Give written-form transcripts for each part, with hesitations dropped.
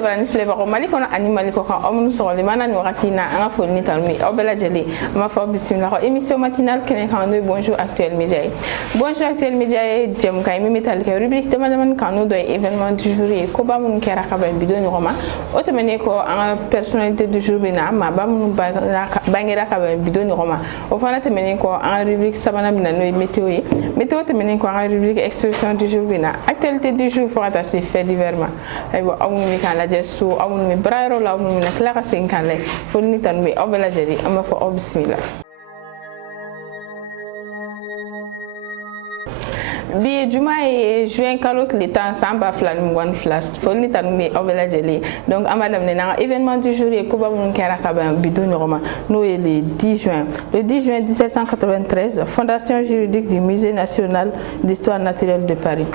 sebrani fleba ko mali kono ani mali ko kan omnu so le manani wakati na anga fo ni tan mi obela jeli ma fo bismillah ko émission matinale kene kan no bonjour actuel média bonjour actuel média jem kay mi metal ke rubrique de madame kanu do événement du jour ko ba mun kera ka ba bidon roma o temene ko anga personnalité du jour bina ma ba mun bangira ka ba bidon roma o fana temene ko anga rubrique sabana bina no météo temene ko anga rubrique expression du jour bina actualité du jour fo ata si fait divers ma ay bo amu mi kan la jesu amu mi brairo la amu mi na klara sen kan le fo ni tan mi obela jeli ama fo bismillah bi juma e juin kalo le temps samba flan ngwan flas fo ni tan mi obela jeli donc amadam ne na événement du jour e ko ba mun kera ka ba bidon norma no e le 10 juin 1793 fondation juridique du musée national d'histoire naturelle de Paris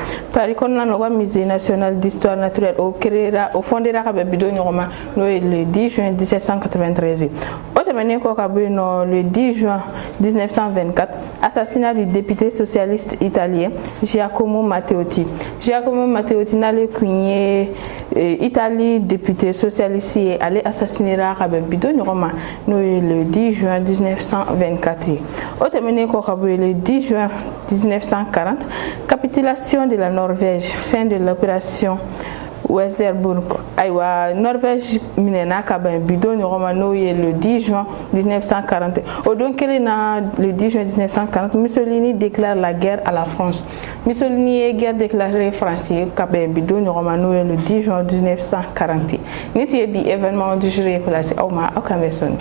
kon na no musée national d'histoire naturelle au créera au fondera ka ba bidon norma no e le 10 juin 1793 o temene ko ka no le 10 juin 1924 assassinat du député socialiste italien Giacomo Matteotti n'allait kunye Italie député socialiste et allait assassiner Rabin Bidon Roma le 10 juin 1924. Au terminé le 10 juin 1940, capitulation de la Norvège, fin de l'opération Weserburg. Aywa Norvège minena kaben bidon romano le 10 juin 1940. Donc le 10 juin 1940, Mussolini déclare la guerre à la France. Mussolini est guerre déclarée français kaben bidon romano le 10 juin 1940. Nitu bi événement du jour classé Oma Okameson.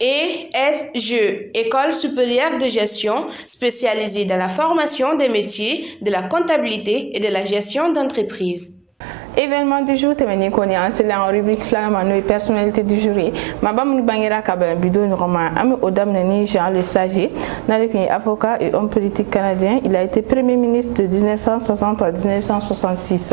ESG, École supérieure de gestion spécialisée dans la formation des métiers de la comptabilité et de la gestion d'entreprise. Événement du jour, temeni koni enseignant en rubrique flamand et personnalité du jour. Ma bam bangira kaben bidon roman ami Odam Nani Jean Le Sage, avocat et homme politique canadien. Il a été premier ministre de 1960 à 1966.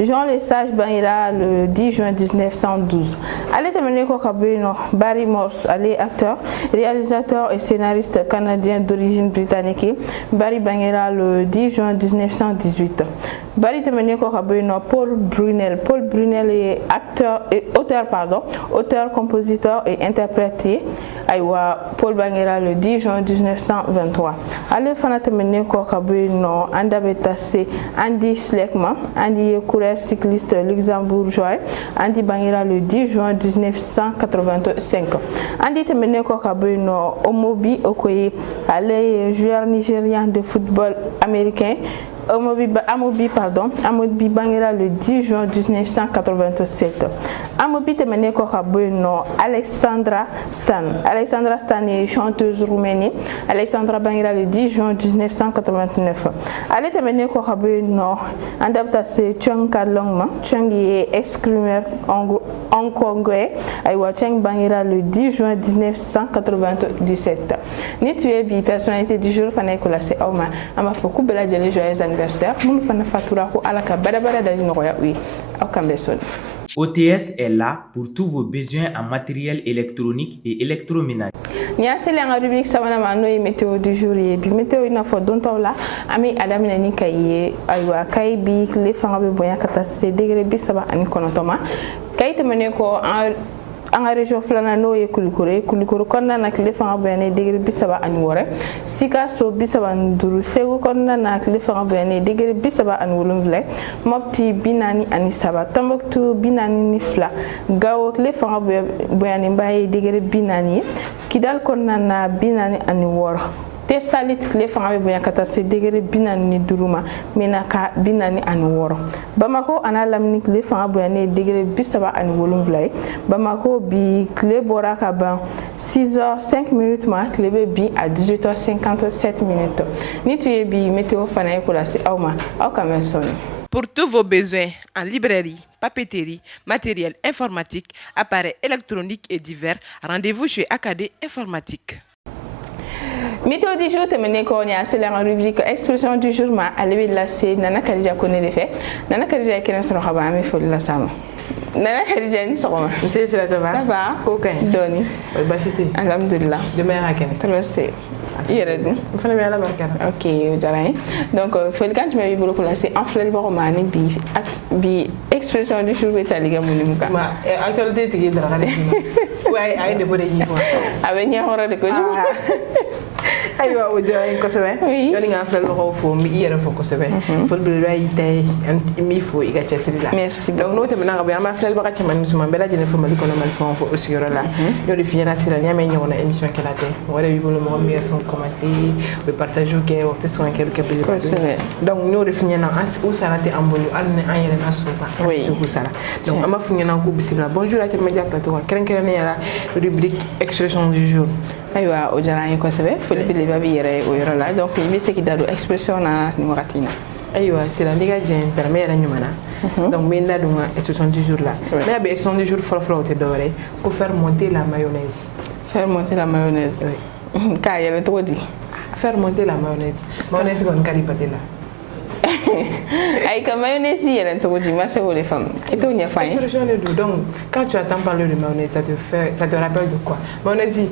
Jean Le Sage bangira le 10 juin 1912. Allez temeni ko kabeno Barry Morse, allez acteur, réalisateur et scénariste canadien d'origine britannique. Barry bangira le 10 juin 1918. Barry temeni ko kabeno Paul Brunel est auteur, compositeur et interprète. Aywa Paul Bangira le 10 juin 1923. Allez fanatemene ko kabuno anda betase Andy Schleckman, Andy coureur cycliste luxembourgeois, Andy Bangira le 10 juin 1985. Andy temene ko kabuno Omobi Okoye, allez joueur nigérien de football américain. Amobi Bangira le 10 juin 1987. Amobi temene ko kabuno Alexandra Stan est chanteuse roumaine. Alexandra Bangira le 10 juin 1989. Elle temene ko kabuno adaptation Chung Kalongma. Chung est ex-crumeur hongkongais. Aywa Chung Bangira le 10 juin 1997. Ni tu es bi personnalité du jour fanay ko la se awma ama foku bela jeli joyeux anniversaire. Mun fana fatura ko alaka bada dali noya wi akambeson. OTS est là pour tous vos besoins en matériel électronique et électroménager. Nya sele en rubrique sabana ma no météo du jour et bi météo ina fo don tawla ami adam nani kay aywa kay bi le fanga be boya kata se degré bi saba ani konotoma kay temene ko en région flana no e kulikoro konna na kile fanga bene degré bisaba ani wore sika so bisaba nduru segu konna na kile fanga bene degré bisaba ani wolonvle mopti binani ani saba Tombouctou binani ni fla gawo kile fanga bene mbaye degré binani Kidal konna na binani ani woro te salit kile fanga be kata se degré binani ni duruma menaka binani ani woro Bamako ana lamni kile fanga be ne degré bisaba ani wolonvle Bamako bi clé boraka ban 6h05 ma clé bi à 18h57 ni tu es bi météo fanaï ko la se awma aw kamerson. Pour tous vos besoins en librairie, papeterie, matériel informatique, appareils électroniques et divers, rendez-vous chez Acadé Informatique. Météo du jour, terminé qu'on y a c'est la rubrique expression du jour ma allé la c'est Nana Khadija connaît les faits. Nana Khadija qui ne sera pas mais faut la sama. Nana Khadija ni sera. C'est ça va. Ça va. OK. Doni. Bah c'était. Alhamdulillah. Demain à quel? Très yɛrɛ dun fana bɛ ala barika ok o diyara n ye donc folikan jumɛn b'i bolo k'o lase an filɛlibagaw ma ni bi expression du jour bɛ tali kɛ mun ni mun kan actualité tigi daraka de k'i ma a ye debɔ de k'i ma a bɛ ɲɛkɔrɔ de kojugu ayiwa o diyara n ye kosɛbɛ yanni k'an filɛlibagaw fo n bɛ i yɛrɛ fo kosɛbɛ foli belebeleba y'i ta ye n b'i fo i ka cɛsiri la merci donc n'o tɛmɛna ka bɔ yen an b'a filɛlibaga cɛman ni musoman bɛɛ lajɛlen fo Mali kɔnɔ Mali fɛn o fɔ o sigiyɔrɔ la n'o de f'i ɲɛna sisan n'i y'a mɛn ɲɔgɔnna émission kɛla tɛ mɔgɔ de b'i bolo mɔgɔ min bɛ fɛn commenter u bɛ partage kɛ o tɛ sɔn ka kɛ belebele donc n'o de f'i ɲɛna u sara tɛ an bolo hali ni an yɛrɛ na so kan an tɛ se k'u sara donc an b'a f'i ɲɛna k'u bisimila bonjour à Kɛnɛma Dia plateau kan kɛrɛnkɛrɛnnenya la rubrique expression du jour ayiwa o diyara n ye kosɛbɛ foli belebeleba b'i yɛrɛ o yɔrɔ la donc i bɛ se k'i da don expression na nin wagati in na ayiwa sira n'i ka jɛn tɛrɛmɛ yɛrɛ ɲuman na donc n bɛ n da don n ka expression du jour la ne y'a bɛ expression du jour fɔlɔ-fɔlɔ o tɛ dɔwɛrɛ ko faire monter la mayonnaise faire monter la mayonnaise k'a yɛlɛ cogo di faire monter la mayonnaise mayonnaise kɔni ka di pâté la ayi ka mayonnaise yɛlɛ cogo di ma se k'o de faamu i t'o ɲɛfɔ an ye expression de don donc quand tu entends parler de mayonnaise ça te rappelle de quoi mayonnaise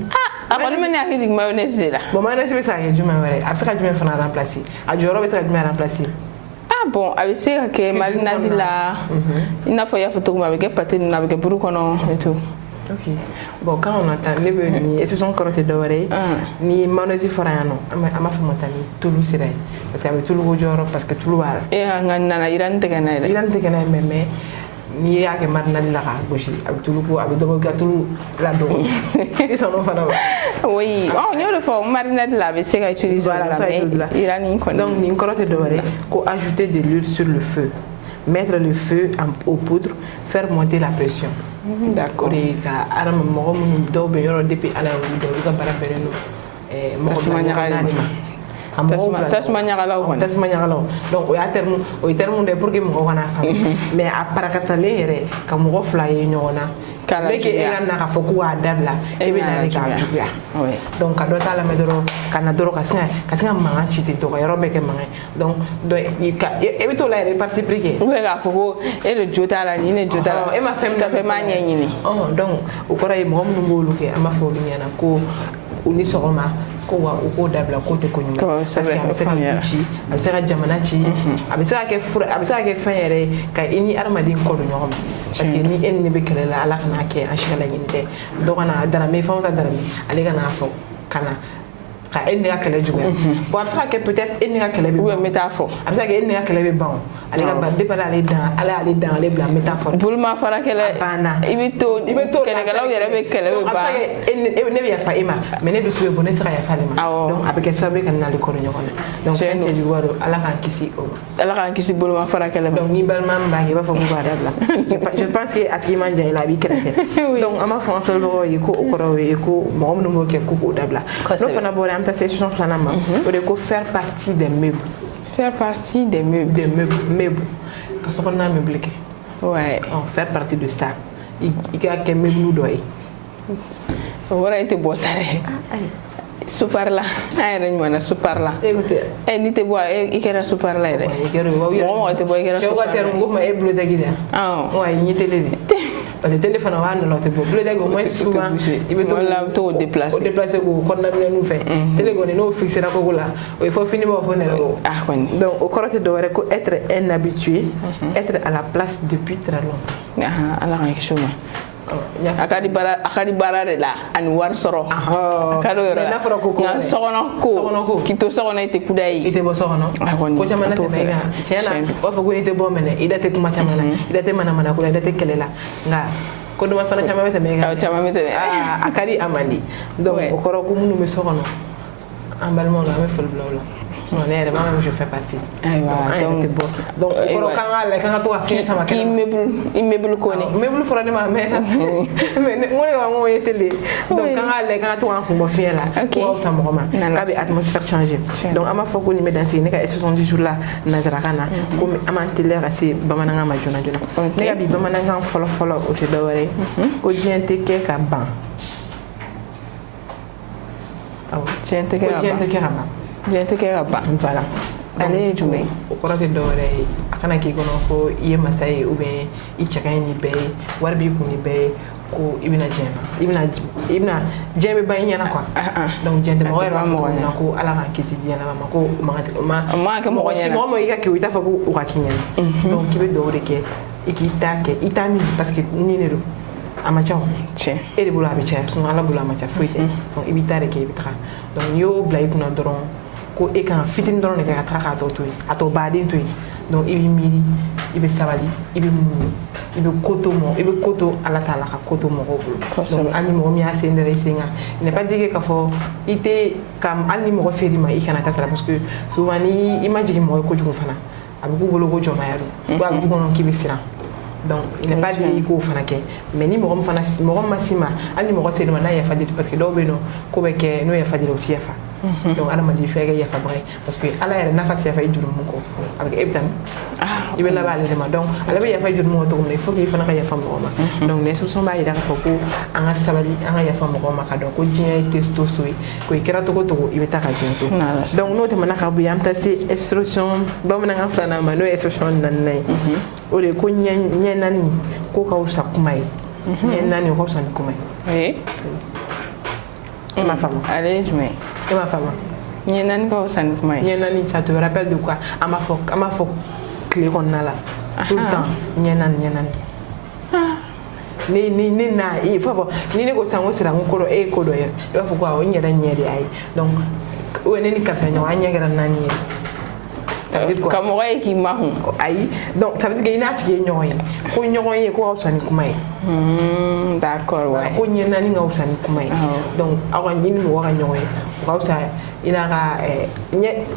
a kɔni bɛ ne hakili jigin mayonnaise de la bon mayonnaise bɛ se ka kɛ jumɛn wɛrɛ a bɛ se ka jumɛn fana remplacer a jɔyɔrɔ bɛ se ka jumɛn remplacer ah bon a bɛ se ka kɛ marinade la i n'a fɔ i y'a fɔ cogo min a bɛ kɛ pâté ninnu a bɛ kɛ buru kɔnɔ et tout ok bon quand on entend ne bɛ nin expression kɔrɔ tɛ dɔwɛrɛ ye ni mayonnaise fɔra yan nɔ an b'a fɔ tan ni tulu sira ye parce que a bɛ tulu ko jɔyɔrɔ parce que tulu b'a la nka nana yirani tɛ kɛ n'a ye dɛ yirani tɛ kɛ n'a ye mais n'i y'a kɛ marinade la k'a gosi a bɛ tulu ko a bɛ dɔgɔ i ka tulu ladɔgɔ i sɔn o fana wa oui n y'o de fɔ marinade la a bɛ se ka utiliser la mais yirani kɔni donc nin kɔrɔ tɛ dɔwɛrɛ ye ko ajouter de l'huile sur le feu mettre le feu au poudre faire monter la pression d'accord o de ye ka adama mɔgɔ minnu dɔw bɛ yɔrɔ depuis ala y'olu dɔw olu ka baara bɛnnen don mɔgɔ naani ma tasuma ɲagalaw kɔni tasuma ɲagalaw donc o ye terme de pour que mɔgɔw kana faamu mais a parakatalen yɛrɛ ka mɔgɔ fila ye ɲɔgɔn na bɛ kɛ e ka na k'a fɔ k'u k'a dabila e bɛ na de k'a juguya donc ka dɔ t'a lamɛn dɔrɔn ka na dɔrɔn ka se ka mankan ci ten tɔ ka yɔrɔ bɛɛ kɛ mankan ye donc e bɛ t'o la yɛrɛ parti pris kɛ ou bien k'a fɔ ko e de jo t'a la nin ne jo t'a la e ma fɛn min k'a sɔrɔ e m'a ɲɛɲini donc o kɔrɔ ye mɔgɔ minnu b'olu kɛ an b'a fɔ olu ɲɛna ko u ni sɔgɔma ko wa u k'o dabila k'o tɛ ko ɲuman parce que a bɛ se ka du ci a bɛ se ka jamana ci a bɛ se ka kɛ fɛn yɛrɛ ye ka i ni adamaden kɔ don ɲɔgɔn ma parce que ni e ni ne bɛ kɛlɛ la ala kana kɛ an si ka laɲini tɛ dɔ kana darame fɛn o fɛn darame ale kana fɔ kana ka e ni ka kɛlɛ juguya bon a bɛ se ka kɛ peut-être e ni ka kɛlɛ bɛ ban n bɛ taa fɔ a bɛ se ka kɛ e ni ka kɛlɛ bɛ ban ale ka ban depuis ale y'ale dan ale bila n bɛ taa fɔ boloma fara kɛlɛ banna i bɛ to kɛlɛkɛlaw yɛrɛ bɛ kɛlɛ bɛ ban a bɛ se ka kɛ ne bɛ yafa e ma mais ne dusu bɛ bɔ ne tɛ se ka yafa ale ma donc a bɛ kɛ sababu ye ka n'ale kɔrɔ ɲɔgɔn na donc fɛn cɛ juguya don ala k'an kisi o ma ala k'an kisi boloma fara kɛlɛ ma donc ni balima min b'a kɛ i b'a fɔ k'u b'a dabila je pense que a tigi man jan i la a b'i kɛrɛfɛ donc an b'a fɔ an filɛbagaw ye ko o kɔrɔ ye ko mɔgɔ minnu b'o kɛ ko k'o dabila n'o fana bɔra an bɛ taa se session filanan ma o de ko faire partie des meubles faire partie des meubles ka sokɔnɔna meuble kɛ ouais faire partie de ça i ka kɛ meuble dɔ ye o wɔrɔ e tɛ bɔ sa dɛ supar la an yɛrɛ ɲumanna supar la n'i tɛ bɔ i kɛra supar la yɛrɛ mɔgɔ tɛ bɔ i kɛra supar la cɛw ka terme ko ma e bibliothéque de wa ɲɛ télé de parce que télé fana b'a nɔ la o tɛ bɔ bibliothéque au moins souvent i bɛ to déplacer k'o kɔnɔna minɛnw fɛ télé kɔni n'o fixera koko la o ye fɔ fini b'a fɔ nɛrɛ bɔ donc o kɔrɔ tɛ dɔwɛrɛ ko être un habitué être à la place depuis très longtemps ala k'an kisi o ma a ka di baara de la ani wari sɔrɔ a ka di o yɔrɔ la nka sokɔnɔ ko k'i to sokɔnɔ i tɛ kuda ye i tɛ bɔ sokɔnɔ ko caman tɛ fɛ tiɲɛ na u b'a fɔ ko n'i tɛ bɔ mɛnɛ i da tɛ kuma caman na i da tɛ manamana ko la i da tɛ kɛlɛ la nka ko dama fana caman bɛ tɛmɛ e kan caman bɛ tɛmɛ a ka di a man di donc o kɔrɔ ko minnu bɛ sokɔnɔ an balimaw la an bɛ foli bila o la ne yɛrɛ maa même je fais partie donc o kɔrɔ k'an k'a lajɛ k'an ka to ka fiɲɛ sama k'i meuble ko ne meuble fɔra ne ma mɛn na mais n ko ne ka ŋo ye télé donc k'an k'a lajɛ k'an ka to k'an kun bɔ fiɲɛ la o ka fisa mɔgɔ ma k'a bɛ atmosphère changer donc an b'a fɔ ko nin bɛ dan sigi ne ka expression du jour la nanzarakan na komi an b'an teliya ka se bamanankan ma joona joona ne ka bi bamanankan fɔlɔ-fɔlɔ o tɛ dɔwɛrɛ ye ko diɲɛ tɛ kɛ ka ban diɲɛ tɛ kɛ ka ban diɲɛ tɛ kɛ ka ban voilà ale ye jumɛn ye o kɔrɔ tɛ dɔwɛrɛ ye a kana k'i kɔnɔ ko i ye masa ye ou bien i cɛ ka ɲi ni bɛɛ ye wari b'i kun ni bɛɛ ye ko ibina jema ibina jeme ba nyana quoi donc jende mo yero na ko ala kan kisi jena ma ko ma ke mo nyana mo ika ke wita fa ko o kakinya donc kibe do de ke ikita ke itami parce que ni ne do amacha che ele bula be che so ala bula amacha fuite donc ibita de ke ibitra donc yo blay kuna doron ko e kan fitin doron de ka traka to ato badin to donc ibi miri ibi sabali ibi mu ibi koto ala taala ka koto mo ko donc ani mo mi ase ndere senga ne pas dire que fo ite kam ani mo seri ma ikana tatra parce que souvent ni imagine mo ko jugo fana abu ko bolo ko joma yaro ba abu ko non kibi sira donc il n'est pas dit ko fana ke mais ni mo fana mo masima ani mo seri ma na ya fadi parce que do be no ko be ke no ya fadi aussi ya fa donc ana mandi fega ya fa vrai parce que ala ya na fa ya fa juru mu ko avec ebtam ibe la balé ma donc ala be ya fa juru mu to mais il faut qu'il fana ka ya fa mo ma donc ne so so ba ida ka ko anga sabali anga ya fa mo ma ka donc ko jien testo soy ko ikira to ibe ta ka jento donc no te manaka bu yam ta si instruction ba mo nga flana ma no instruction nan nay o de ko nyen nani ko ka usa kumai nyen nani ko sa kumai ma femme allez je mets et ma femme nyen ko sa kumai nyen nani ça te rappelle de quoi ama fok clé qu'on a là tout le temps nyen nani ni na il faut ni ne ko sango sira ngoro e ko do ya il faut quoi on yera nyeri ay donc o ne ni ka fa nyawa nyera nani comme ouais qui marron ay donc ça veut dire qu'il y a ko nyoy ko awsani kumay d'accord ouais ko nyena ni ngawsani kumay donc awa nyini mo waka nyoy ko awsa ina ga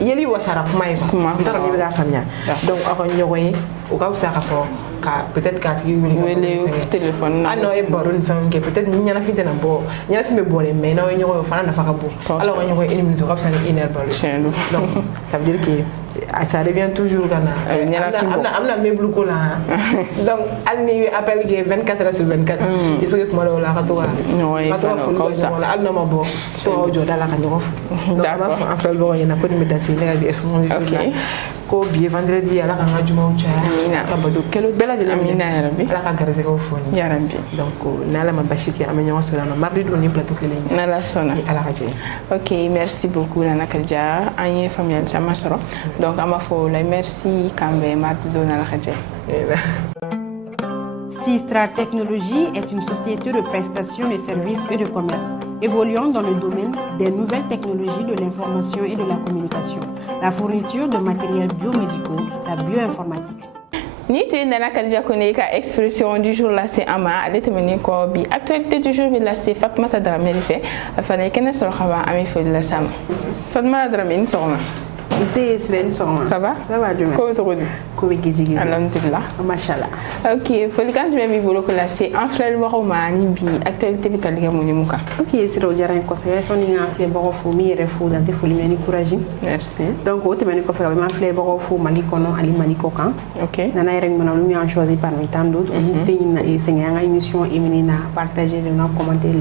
yeli wasara kumay ko ndara ni ga famia donc awa nyoy ko awsa ka fo ka peut-être ka ti wele téléphone ah non e boron fam ke peut-être ni nyana fitena bo nyana fi me bolé mais na nyoy fana na faka bo alors nyoy une minute ko awsa ni 1 heure balo donc ça veut dire que ça revient toujours gana amna meblu ko la donc alni appel ge 24 heures sur 24 il faut que moi la ka to wala alna ma bo to jo dala ka nyof d'accord en fait bo yana ko mi dasi le bi eson ko bi vendredi ala ka ngajuma ucha ka bado kelo bela de amina ya rabbi ala ka garze ko foni ya rabbi donc nala ma bashiki amenyo so na mardi do ni plateau kele nala sona ala ka je ok merci beaucoup Nana Kadja anye famille sama soro donc ama fo la merci kambe mardi do nala ka je Sistra Technologies est une société de prestation de services et de commerce, évoluant dans le domaine des nouvelles technologies de l'information et de la communication, la fourniture de matériels biomédicaux, la bioinformatique. Ni tu es Nana Kadja connaît ka expression du jour là c'est ama ale temeni ko bi actualité du jour bi là c'est Fatmata Dramé fait afane kena solo xaba ami fo la sam Fatmata Dramé soma C'est Sren Soma. Ça va? Ça va, Dieu merci. Comment tu vas? Comment tu vas? Alhamdulillah. Machallah. Ok, faut quand je vais me bolo là c'est en frère Waroma ni bi actualité vitale ga moni muka. Ok, c'est le jarang ko c'est son ni en frère baro fo mi refu dans te foli meni courage. Merci. Donc o te meni ko fa ma frère baro fo mali kono ali mali kokan. Ok. Nana yereng mana lu mi en choisi parmi tant d'autres. On te na esenganga émission emenina partager de nos commentaires.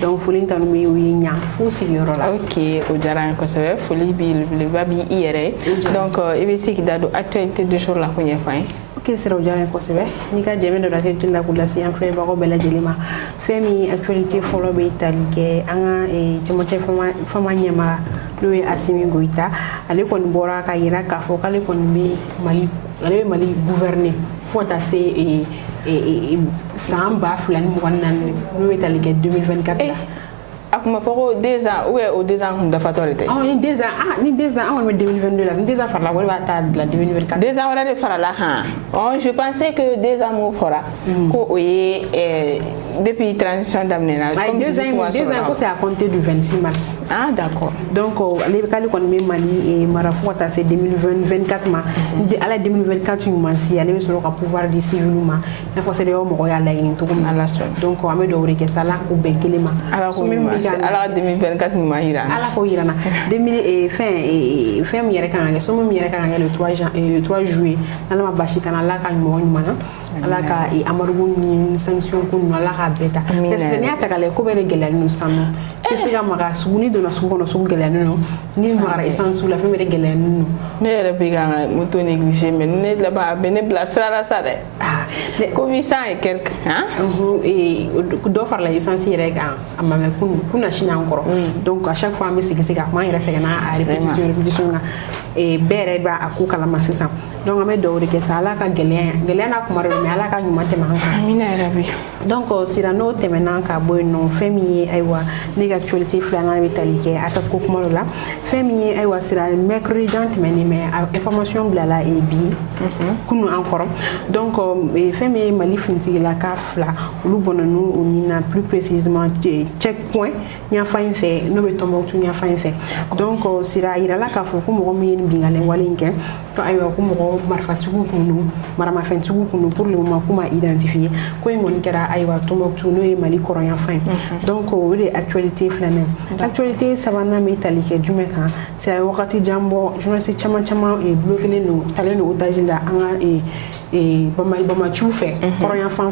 Donc foli tan mi wi nya fo signoro là. Ok, o jarang ko c'est foli bi le babi hier. Donc il veut dire qu'il actualité du jour la première fois. Ok, c'est le jarang ko c'est ni ka jeme de la tête la kula si en frère baro bela jelima. Femi actualité follow be italike anga e timoche fama nyama Louis Assimi Goïta ale kon bora ka yira ka fo kale kon be mali gouverner faut tasser et samba fulani mo nan Louis italike 2024 là. Akuma poko 2 ans ou au 2 ans de fatorité. Ah ni 2 ans ni 2 ans on 2022 là ni 2 ans par la wala ta de la 2024. 2 ans on a de faire là hein. Je pensais que 2 ans mo fora ko oye depuis transition d'amener 2 ans c'est à compter du 26 mars. Ah d'accord. Donc les kali kon me Mali et Marafou ta c'est 2024 ma à la 2024 ñu man si aller sur le pouvoir d'ici ma na force de mo ko yalla yin to ko ala so. Donc o amedo reke sala ko benkelema. Alors 2024 nous mahira. Ala ko irana 2000 fin mi yere kan so mi yere kan le 3 juillet na ma bashi kan la kan mo nyuma ala ka amarugo ni sanction ko no ala ka beta parce que ne ata kale ko bere gelal no sanu kesi ga maga suguni do na sugo no sugo gelal no ni mara essence la fe bere gelal no ne yɛrɛ bi ka moto négliger mais ne la ba bene bilasira la sa dɛ ko 800 et quelque et do far la essence yɛrɛ kan amame kuna china encore donc à chaque fois me sigi ka ma yɛrɛ segena a répétition na et bere ba aku kala masisa donc ame do de ke sala ka gelen na kuma re me ala ka nyuma te manka amina rabi donc sira no te menan ka boy no femi aywa ni actualité flana vitalike ata ko kuma la femi aywa sira mercredi dans meni me information blala e bi kunu encore donc femi mali finti la ka fla lu bonanu ni na plus précisément checkpoint nya fa fait no be tombo tu nya fa fait donc sira ira la ka fo ko mo mi bingale walinke to aywa ko mo marfatugu kunu marama fentugu kunu pour le moment kuma identifier ko ngoni kera aywa Tombouctou no e mali koronya fin donc wele actualité flana actualité savana metalike jumeka c'est wakati jambo journaliste chama e bloqué no taleno otajila anga et bama choufe koronya fin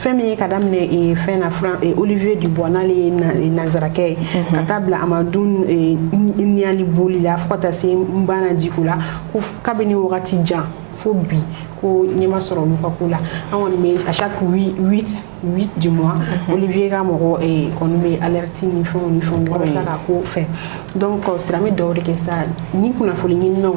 femi kadamne e fena fran et Olivier Dubois na le Nazarake katabla amadoun e niali boli la fota se mbana jikula ku kabini wakati jan fo bi ko nyema soro lu ka kula awon me à chaque 8 du mois Olivier ga mo e kon me alerte ni fon wala ça ka ko fait donc c'est la me dore ke ça ni kuna foli ni no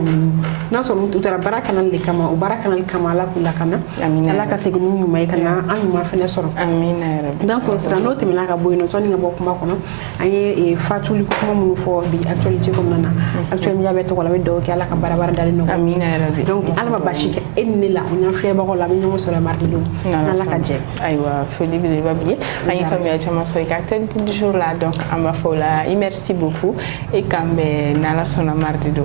na so mutu tara baraka nan le kama o baraka nan kama la kula kana ala ka segnu ñu may kana an ma fene soro amina rabbi donc c'est no te mina ka boyno so ni nga bokku mako no aye e fatuli ko mo mu fo bi actualité comme nana actuellement ya beto wala be do ke ala ka barabara dal no amina rabbi donc alma bashike enni la on a fait bako la ñu so la mardi lo ala ka je aywa foli bi ba bi ay famille chama so actualité du jour là donc amba fola merci beaucoup et kambe nala sona mardi do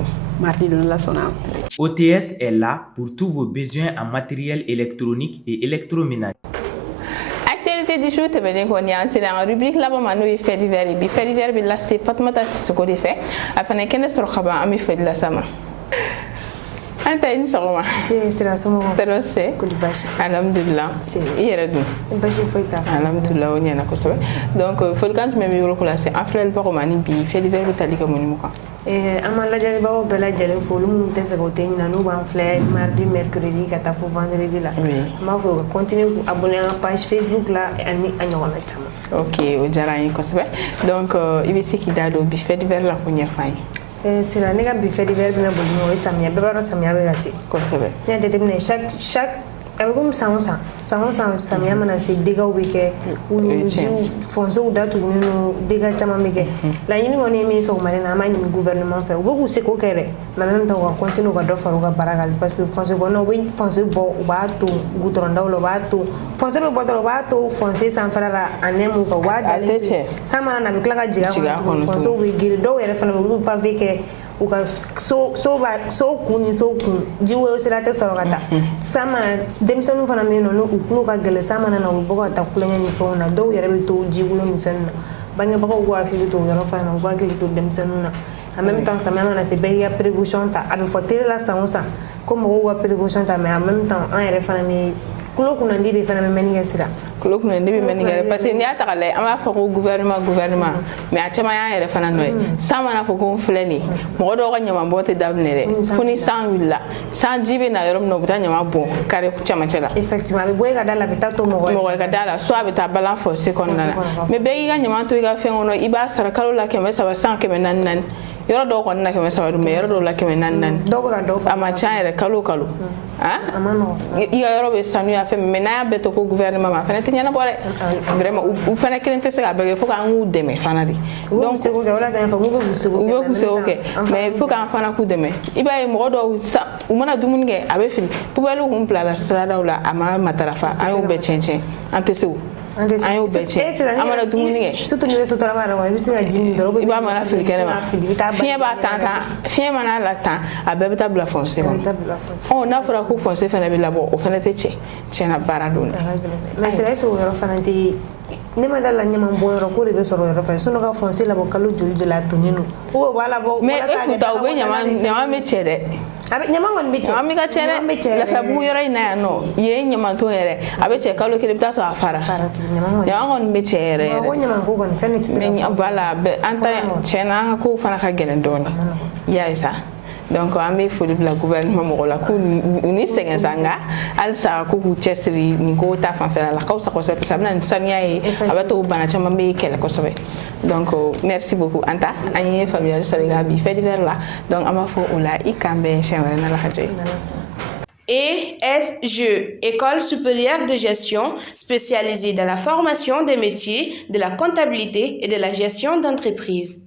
la sona. OTS est là pour tous vos besoins en matériel électronique et électroménager. Actualité du jour, c'est la rubrique là-bas, manu fait divers et bi fait divers bi là c'est Fatmata Sissoko de fait afin que ne soit pas ami fait de la sama. Anta ini sɔgɔma sira somɔgɔw tɔɔrɔ se kodi baasi tɛ alhamdulillah i yɛrɛ dun baasi foyi t'a la alhamdulillah o ɲɛna kosɛbɛ donc folikan jumɛn bɛ yɔrɔ ko lase an filɛlibagaw ma ni bi fɛ divers bɛ tali kɛ mun ni mun kan an ma lajɛlibagaw bɛɛ lajɛlen fo olu minnu tɛ se o tɛ ɲina n'u b'an filɛ mardi mercredi ka taa fo vendredi la n b'a fɔ u ka continuer k'u abonner an page Facebook la ani a ɲɔgɔnna caman ok o diyara an ye kosɛbɛ donc i bɛ se k'i da don bi fɛ divers la ko ɲɛfɔ an ye sira ne ka bi fɛ divers bɛna boli n'o ye samiya bɛɛ b'a dɔn samiya bɛ ka se kosɛbɛ ne y'a jateminɛ chaque a bɛ komi san o san samiya mana se dégâts bɛ kɛ wuluwulujiw fonsew datugulen don dégâts caman bɛ kɛ laɲini kɔni ye min sɔgɔmaden na an b'a ɲini gouvernement fɛ u bɛ k'u se k'o kɛ dɛ mais en même temps u ka continuer ka dɔ fara u ka baara kan parce que fonse kɔnɔnaw u bɛ fonse bɔ u b'a to goudrondaw la u b'a to fonse bɛ bɔ dɔrɔn u b'a to fonse sanfɛla la a nɛm mun kan u b'a dalen to san mana na a bɛ tila ka jigin a kɔnɔ tuguni fonsew bɛ girin dɔw yɛrɛ fana bɛ olu bɛ pavé kɛ u ka so kun ni so kun ji woyo sira tɛ sɔrɔ ka taa san mana denmisɛnninw fana bɛ yen nɔ n'u tulo ka gɛlɛn san mana na u bɛ bɔ ka taa kulonkɛ ni fɛnw na dɔw yɛrɛ bɛ to ji woyo ni fɛn na bangebagaw k'u hakili to o yɔrɔ fana na u k'u hakili to denmisɛnninw na en même temps samiya mana se bɛɛ k'i ka précaution ta a bɛ fɔ télé la san o san ko mɔgɔw ka précaution ta mais en même temps an yɛrɛ fana bɛ kulo kunnandi de fana bɛ mɛnni kɛ sira kulo kunnandi bɛ mɛnni kɛ parce que n'i y'a ta k'a lajɛ an b'a fɔ ko gouvernement mais a caman y'an yɛrɛ fana nɔ ye san mana fɔ ko n filɛ nin ye mɔgɔ dɔw ka ɲamanbɔn tɛ daminɛ dɛ fo ni san wulila san ji bɛ na yɔrɔ min na u bɛ taa ɲaman bɔn carré cɛmancɛ la effectivement a bɛ bɔ e ka da la a bɛ taa to mɔgɔ ka da la soit a bɛ taa balan forcé kɔnɔna na mais bɛɛ k'i ka ɲaman to i ka fɛn kɔnɔ i b'a sara kalo la 300 san 400 yɔrɔ dɔw kɔni na 300 dun mais yɔrɔ dɔw la 400 dɔw bɛ ka dɔw fa a ma ca yɛrɛ kalo a ma nɔgɔn i ka yɔrɔ bɛ sanuya fɛn mais n'a y'a bɛɛ to ko gouvernement ma fana tɛ ɲɛnabɔ dɛ vraiment u fana kelen tɛ se ka bɛɛ kɛ fo k'an k'u dɛmɛ fana de donc seko kɛ wala t'an fɔ k'u bɛ k'u seko kɛ mais fo k'an fana k'u dɛmɛ i b'a ye mɔgɔ dɔw u mana dumuni kɛ a bɛ fili poubelle kun bilala siradaw la a ma matarafa an y'o bɛɛ cɛn an tɛ se o an y'o bɛɛ cɛn an mana dumuni kɛ surtout n'i bɛ sotarama yɛrɛ kɔnɔ i bɛ se ka ji min dɔrɔn i b'a mana fili kɛnɛma fiɲɛ b'a tan fiɲɛ mana la tan a bɛɛ bɛ taa bila fonse kɔnɔ n'a fɔra ko fonse fana bɛ labɔ o fana tɛ tiɲɛna baara don mais c'est vrai que o yɔrɔ fana tɛ ne ma da la ɲaman bɔ yɔrɔ ko de bɛ sɔrɔ yɔrɔ fɛ sinon ka fonse labɔ kalo joli a tonnen don ou b'a labɔ mais e kun ta u bɛ ɲaman bɛ cɛ dɛ Abi nyama ngon biche. Ami ka chere la fabu yoro ina no. Ye nyama to yere. Abe che kalo kele bita so afara. Nyama ngon biche yere. Wo nyama ko gon Phoenix. Men bala be anta chena ko fana ka gelen don. Ya isa. Donc amé fo la gouvernement mo la ko ni senga sanga al sa ko ku chesri ni ko ta fan fela la ko sa ko sa na sanya e abato bana chama me kele ko sobe. Donc merci beaucoup Anta ani famille Saliga bi fait divers là donc ama fo ola ikambe chemre na la hadje. ESGE, École supérieure de gestion spécialisée dans la formation des métiers de la comptabilité et de la gestion d'entreprise.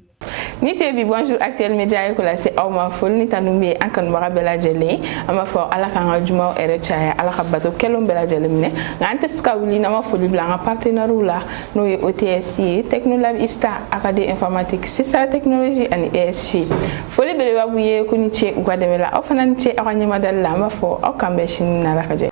Nité bi bonjour actuel média école c'est awma fol ni tanumbe ankan wara bela jele ama fo ala kan juma ere chaya ala khabato kelom bela jele mine ngante skawli na ma foli bla partenaire la no OTSC Technolab Ista Académie informatique Sisa technologie and ESG foli bele babuye kuni che ugwa demela ofanan che akanyama dalla ma fo akambe shin na la kaje.